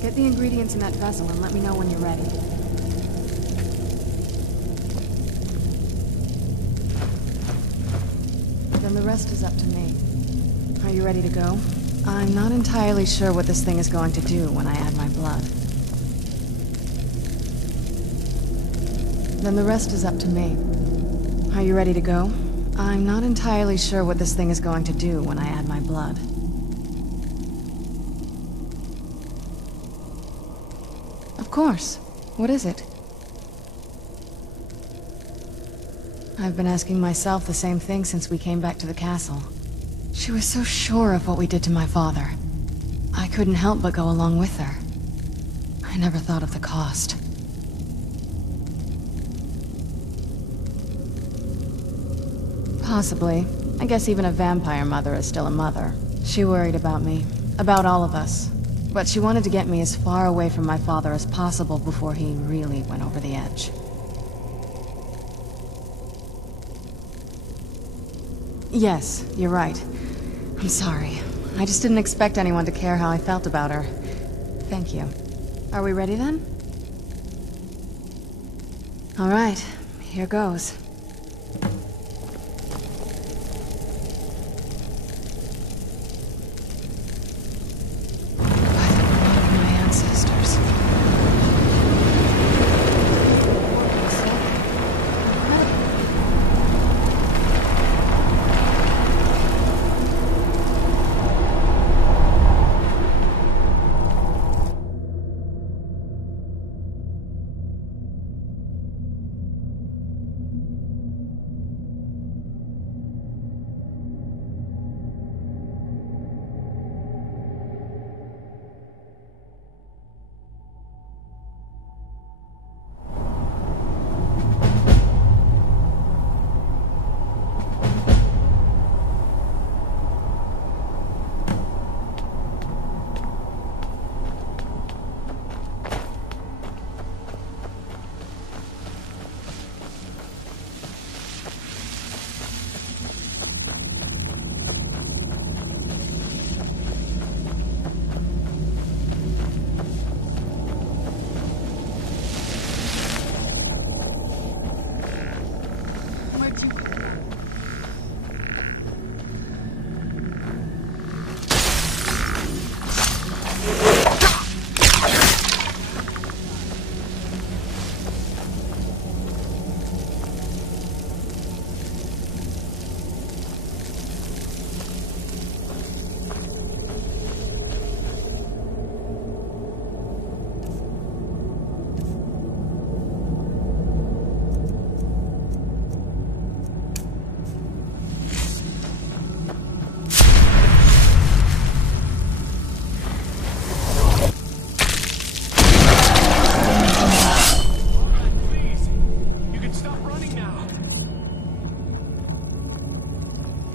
Get the ingredients in that vessel and let me know when you're ready. Then the rest is up to me. Are you ready to go? I'm not entirely sure what this thing is going to do when I add my blood. Then the rest is up to me. Are you ready to go? I'm not entirely sure what this thing is going to do when I add my blood. Of course. What is it? I've been asking myself the same thing since we came back to the castle. She was so sure of what we did to my father. I couldn't help but go along with her. I never thought of the cost. Possibly. I guess even a vampire mother is still a mother. She worried about me. About all of us. But she wanted to get me as far away from my father as possible before he really went over the edge. Yes, you're right. I'm sorry. I just didn't expect anyone to care how I felt about her. Thank you. Are we ready then? All right, here goes.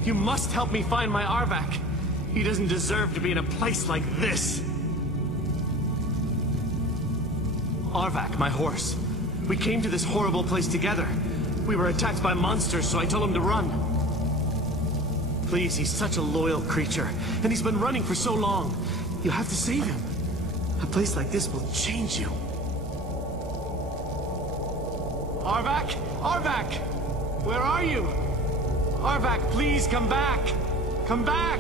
You must help me find my Arvak. He doesn't deserve to be in a place like this. Arvak, my horse. We came to this horrible place together. We were attacked by monsters, so I told him to run. Please, he's such a loyal creature, and he's been running for so long. You have to save him. A place like this will change you. Arvak? Arvak! Where are you? Arvak, please come back! Come back!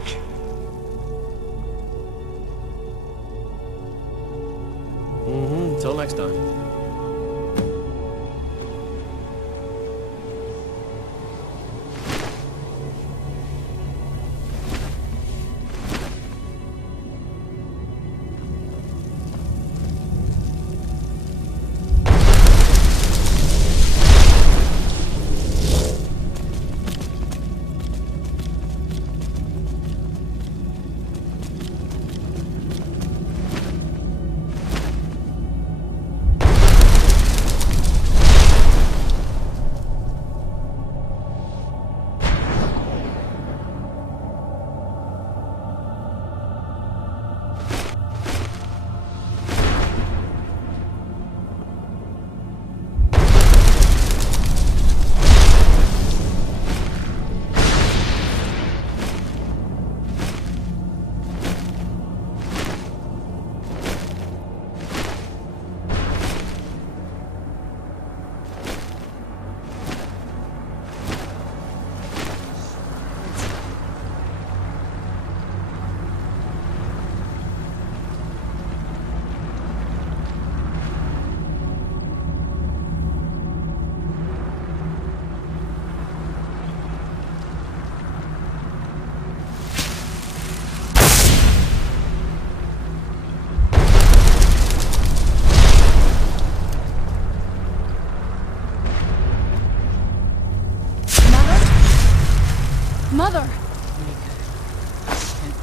Until next time.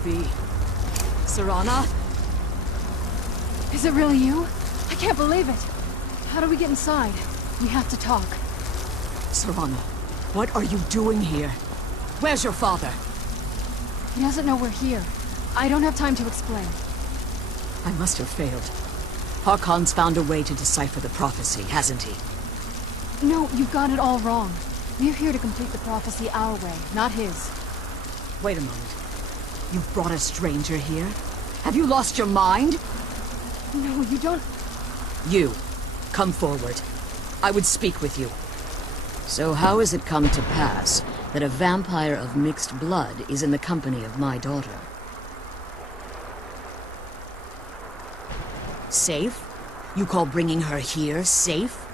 be. Serana? Is it really you? I can't believe it. How do we get inside? We have to talk. Serana, what are you doing here? Where's your father? He doesn't know we're here. I don't have time to explain. I must have failed. Harkon's found a way to decipher the prophecy, hasn't he? No, you've got it all wrong. We're here to complete the prophecy our way, not his. Wait a moment. You've brought a stranger here? Have you lost your mind? No, you don't... You, come forward. I would speak with you. So how has it come to pass that a vampire of mixed blood is in the company of my daughter? Safe? You call bringing her here safe?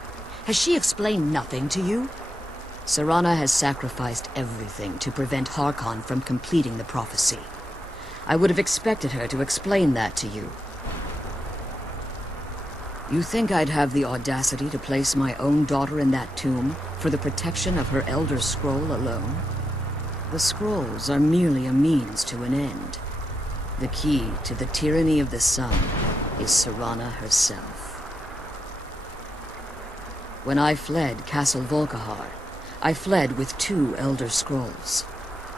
Has she explained nothing to you? Serana has sacrificed everything to prevent Harkon from completing the prophecy. I would have expected her to explain that to you. You think I'd have the audacity to place my own daughter in that tomb for the protection of her Elder Scroll alone? The scrolls are merely a means to an end. The key to the tyranny of the sun is Serana herself. When I fled Castle Volkihar, I fled with 2 Elder Scrolls.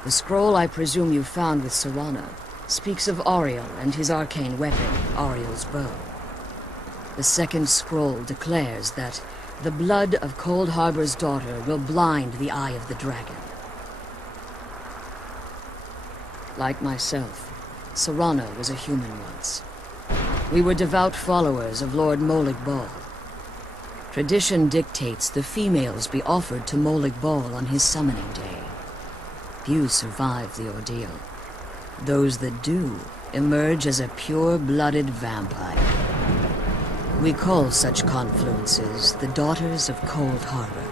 The scroll I presume you found with Serana speaks of Auriel and his arcane weapon, Auriel's bow. The second scroll declares that the blood of Cold Harbor's daughter will blind the eye of the dragon. Like myself, Serana was a human once. We were devout followers of Lord Molig Bal. Tradition dictates the females be offered to Molig Bal on his summoning day. Few survive the ordeal. Those that do emerge as a pure-blooded vampire. We call such confluences the Daughters of Cold Harbor.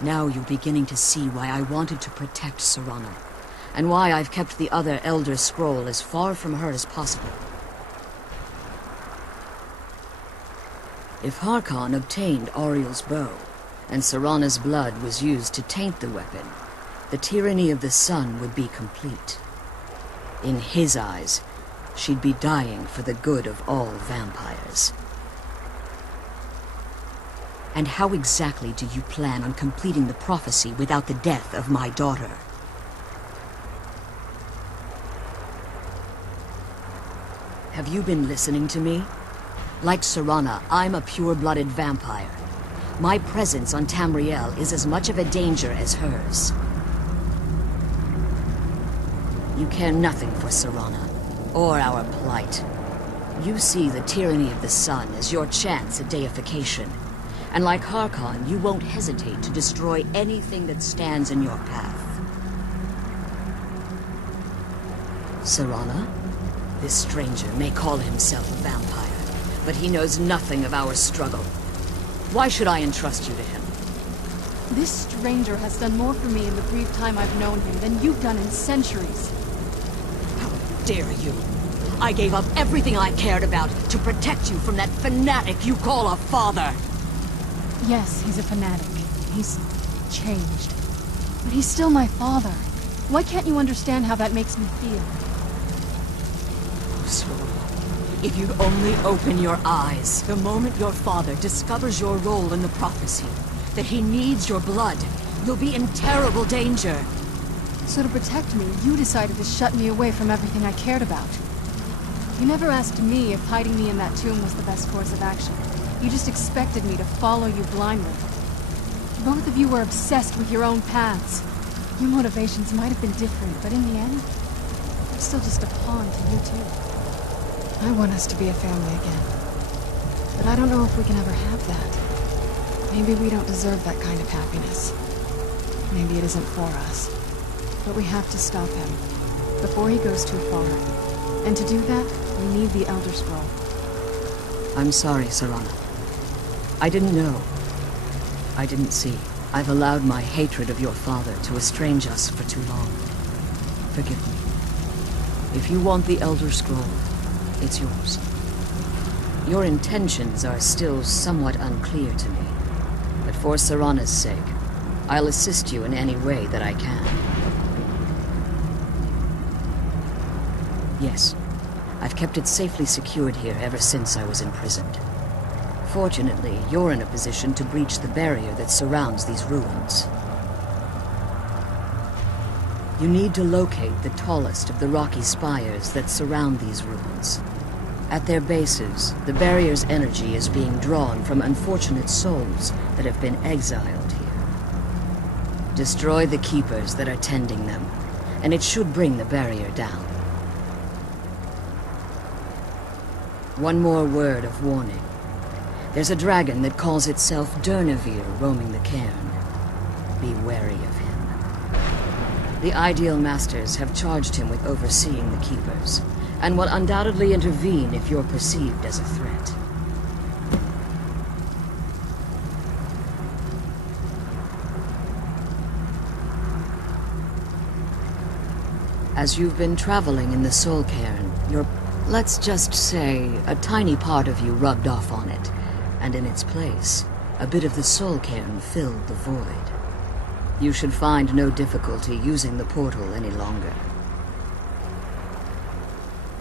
Now you're beginning to see why I wanted to protect Serana, and why I've kept the other Elder Scroll as far from her as possible. If Harkon obtained Auriel's bow, and Serana's blood was used to taint the weapon, the tyranny of the sun would be complete. In his eyes, she'd be dying for the good of all vampires. And how exactly do you plan on completing the prophecy without the death of my daughter? Have you been listening to me? Like Serana, I'm a pure-blooded vampire. My presence on Tamriel is as much of a danger as hers. You care nothing for Serana, or our plight. You see the tyranny of the sun as your chance at deification. And like Harkon, you won't hesitate to destroy anything that stands in your path. Serana? This stranger may call himself a vampire, but he knows nothing of our struggle. Why should I entrust you to him? This stranger has done more for me in the brief time I've known him than you've done in centuries. How dare you! I gave up everything I cared about to protect you from that fanatic you call a father! Yes, he's a fanatic. He's changed. But he's still my father. Why can't you understand how that makes me feel? If you'd only open your eyes, the moment your father discovers your role in the prophecy, that he needs your blood, you'll be in terrible danger. So to protect me, you decided to shut me away from everything I cared about. You never asked me if hiding me in that tomb was the best course of action. You just expected me to follow you blindly. Both of you were obsessed with your own paths. Your motivations might have been different, but in the end, I'm still just a pawn to you too. I want us to be a family again. But I don't know if we can ever have that. Maybe we don't deserve that kind of happiness. Maybe it isn't for us. But we have to stop him, before he goes too far. And to do that, we need the Elder Scroll. I'm sorry, Serana. I didn't know. I didn't see. I've allowed my hatred of your father to estrange us for too long. forgive me. If you want the Elder Scroll, it's yours. Your intentions are still somewhat unclear to me, but for Serana's sake, I'll assist you in any way that I can. Yes, I've kept it safely secured here ever since I was imprisoned. Fortunately, you're in a position to breach the barrier that surrounds these ruins. You need to locate the tallest of the rocky spires that surround these ruins. At their bases, the barrier's energy is being drawn from unfortunate souls that have been exiled here. Destroy the keepers that are tending them, and it should bring the barrier down. One more word of warning. There's a dragon that calls itself Durnevere roaming the cairn. Be wary of him. The Ideal Masters have charged him with overseeing the Keepers, and will undoubtedly intervene if you're perceived as a threat. As you've been traveling in the Soul Cairn, let's just say, a tiny part of you rubbed off on it, and in its place, a bit of the Soul Cairn filled the void. You should find no difficulty using the portal any longer.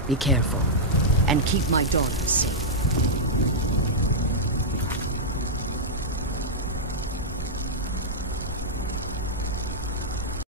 Be careful, and keep my daughter safe.